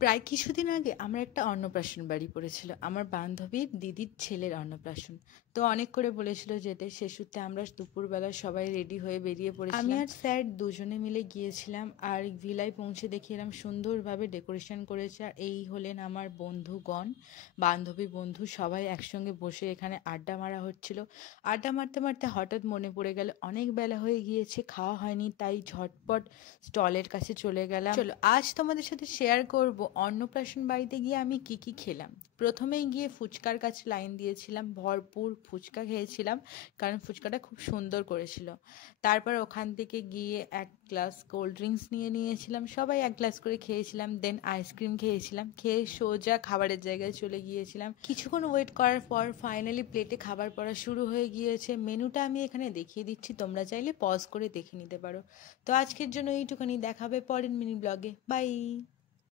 প্রায় কিছুদিন আগে আমরা একটা অন্নপ্রাশন বাড়ি পড়েছিল, আমার বান্ধবীর দিদির ছেলের অন্নপ্রাশন। তো অনেক করে বলেছিল যেতে, সে সূত্রে আমরা দুপুরবেলা সবাই রেডি হয়ে বেরিয়ে পড়েছিলাম। আমি আর স্যার দুজনে মিলে গিয়েছিলাম, আর ভিলায় পৌঁছে দেখি এরম সুন্দরভাবে ডেকোরেশন করেছে। আর এই হলেন আমার বন্ধুগণ, বান্ধবী বন্ধু, সবাই একসঙ্গে বসে এখানে আড্ডা মারা হচ্ছিল। আড্ডা মারতে মারতে হঠাৎ মনে পড়ে গেল অনেক বেলা হয়ে গিয়েছে, খাওয়া হয়নি, তাই ঝটপট স্টলের কাছে চলে গেলাম। চলো আজ তোমাদের সাথে শেয়ার করব অন্নপ্রাশন বাড়িতে গিয়ে আমি কি কি খেলাম। প্রথমেই গিয়ে ফুচকার কাছে লাইন দিয়েছিলাম, ভরপুর ফুচকা খেয়েছিলাম, কারণ ফুচকাটা খুব সুন্দর করেছিল। তারপর ওখান থেকে গিয়ে এক গ্লাস কোল্ড ড্রিঙ্কস নিয়ে নিয়েছিলাম, সবাই এক গ্লাস করে খেয়েছিলাম। দেন আইসক্রিম খেয়েছিলাম, খেয়ে সোজা খাবারের জায়গায় চলে গিয়েছিলাম। কিছুক্ষণ ওয়েট করার পর ফাইনালি প্লেটে খাবার পড়া শুরু হয়ে গিয়েছে। মেনুটা আমি এখানে দেখিয়ে দিচ্ছি, তোমরা চাইলে পজ করে দেখে নিতে পারো। তো আজকের জন্য এইটুখানি, দেখাবে পরের মিনি ব্লগে। বাই।